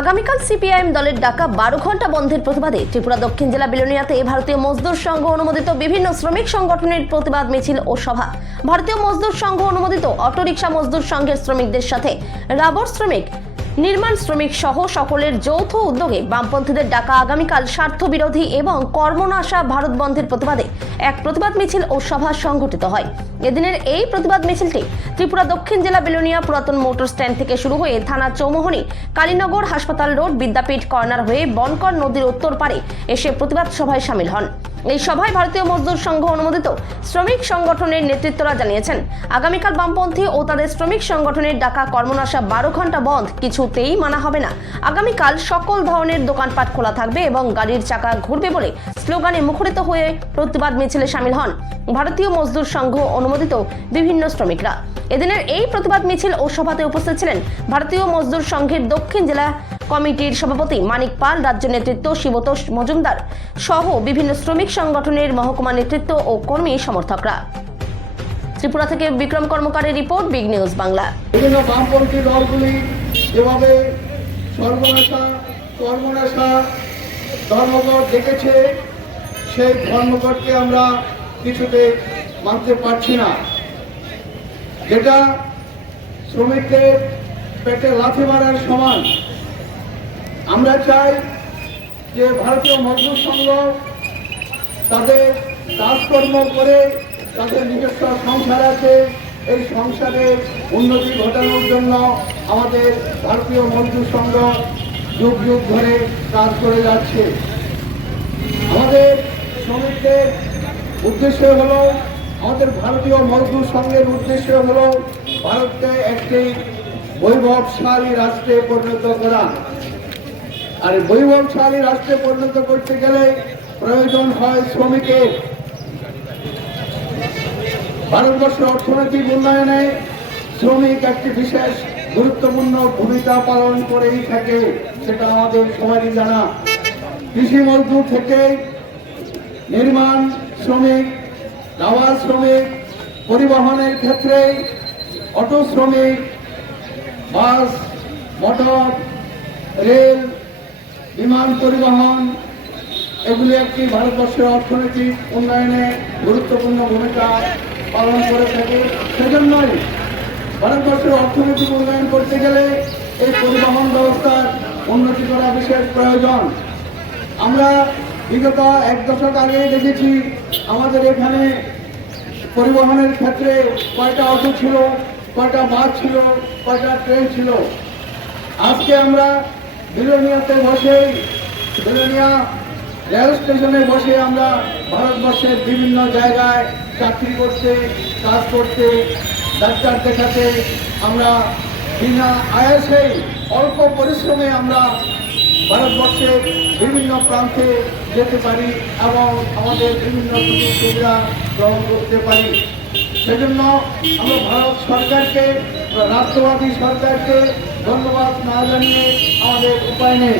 আগামীকাল সিপিআইএম দলের ডাকা 12 ঘন্টা বন্ধের প্রতিবাদে ত্রিপুরা দক্ষিণ জেলা বিলোনিয়াতে ভারতীয় মজদুর সংঘ অনুমোদিত বিভিন্ন শ্রমিক সংগঠনের প্রতিবাদ মিছিল ও সভা। ভারতীয় মজদুর সংঘ অনুমোদিত অটোরিকশা মজদুর সংঘের শ্রমিকদের সাথে রাবার শ্রমিক, নির্মাণ শ্রমিক সহ সকলের যৌথ উদ্যোগে বামপন্থীদের ডাকা আগামীকাল স্বার্থবিরোধী এবং কর্মনাশা ভারত বন্ধের প্রতিবাদে এক প্রতিবাদ মিছিল ও সভা সংঘটিত হয়। এদিনের এই প্রতিবাদ মিছিলটি ত্রিপুরা দক্ষিণ জেলা বিলোনিয়া পুরাতন মোটর স্ট্যান্ড থেকে শুরু হয়ে থানা চৌমোহনী, কালীনগর হাসপাতাল রোড, বিদ্যাপীঠ কর্নার হয়ে বনকর নদীর উত্তর পারে এসে প্রতিবাদ সভায় শামিল হন। এই সভায় ভারতীয় মজদুর সংঘ অনুমোদিত শ্রমিক সংগঠনের নেতৃত্বরা জানিয়েছেন, আগামীকাল বামপন্থী ও তাদের শ্রমিক সংগঠনের ডাকা কর্মনাশা 12 ঘন্টা বন্ধ কিছুতেই মানা হবে না। আগামীকাল সকল ধরনের দোকানপাট খোলা থাকবে এবং গাড়ির চাকা ঘুরবে বলে স্লোগানে মুখরিত হয়ে প্রতিবাদ মিছিলে শামিল হন ভারতীয় মজদুর সংঘ অনুমোদিত বিভিন্ন শ্রমিকরা। এদিনের এই প্রতিবাদ মিছিল ও সভাতে উপস্থিত ছিলেন ভারতীয় মজদুর সংঘের দক্ষিণ জেলা কমিটির সভাপতি মানিক পাল, রাজ্য নেতৃত্ব শিবতোষ মজুমদার সহ বিভিন্ন শ্রমিক সংগঠনের মহকুমা নেতৃত্ব ও কর্মী সমর্থকরা। ত্রিপুরা থেকে বিক্রম কর্মকারের রিপোর্ট, বিগ নিউজ বাংলা। বিভিন্ন বামপন্থী দলগুলি যেভাবে সর্বনাশা, কর্মনাশা ধর্মঘট ডেকেছে, সেই ধর্মঘটকে আমরা কিছুতে মানতে পারছি না। যেটা শ্রমিকদের পেটে লাথি মারার সমান। আমরা চাই যে ভারতীয় মজদুর সংঘ তাদের কাজকর্ম করে তাদের নিজস্ব সংসার আছে, এই সংসারের উন্নতি ঘটানোর জন্য আমাদের ভারতীয় মজদুর সংঘ যুগ যুগ ধরে কাজ করে যাচ্ছে। আমাদের শ্রমিকদের উদ্দেশ্য হলো, আমাদের ভারতীয় মজদুর সংঘের উদ্দেশ্য হলো ভারতকে একটি বৈভবশালী রাষ্ট্রে পরিণত করা। আর বৈভবশালী রাষ্ট্রে পরিণত করতে গেলে প্রয়োজন হয় শ্রমিকের। ভারতবর্ষের অর্থনৈতিক উন্নয়নে শ্রমিক একটি বিশেষ গুরুত্বপূর্ণ ভূমিকা পালন করেই থাকে, সেটা আমাদের সবারই জানা। কৃষি মজদুর থেকে নির্মাণ শ্রমিক, রাবার শ্রমিক, পরিবহনের ক্ষেত্রে অটো শ্রমিক, বাস, মোটর, রেল, বিমান পরিবহন, এগুলি একটি ভারতবর্ষের অর্থনৈতিক উন্নয়নে গুরুত্বপূর্ণ ভূমিকা পালন করে থাকে। সেজন্যই ভারতবর্ষের অর্থনৈতিক উন্নয়ন করতে গেলে এই পরিবহন ব্যবস্থার উন্নতি করা বিশেষ প্রয়োজন। আমরা বিগত 1 দশক আগে দেখেছি আমাদের এখানে পরিবহনের ক্ষেত্রে কয়টা অটো ছিল, কয়টা বাস ছিল, কয়টা ট্রেন ছিল। আজকে আমরা বিলোনিয়াতে বসে, বিলোনিয়া রেল স্টেশনে বসে আমরা ভারতবর্ষের বিভিন্ন জায়গায় চাকরি করতে, কাজ করতে, ডাক্তার দেখাতে আমরা বিনা আয়াসে অল্প পরিশ্রমে আমরা ভারতবর্ষের বিভিন্ন প্রান্তে যেতে পারি এবং আমাদের বিভিন্ন সুযোগ সুবিধা গ্রহণ করতে পারি। সেজন্য আমরা ভারত সরকারকে, রাষ্ট্রবাদী সরকারকে ধন্যবাদ না জানিয়ে আমাদের উপায় নেই।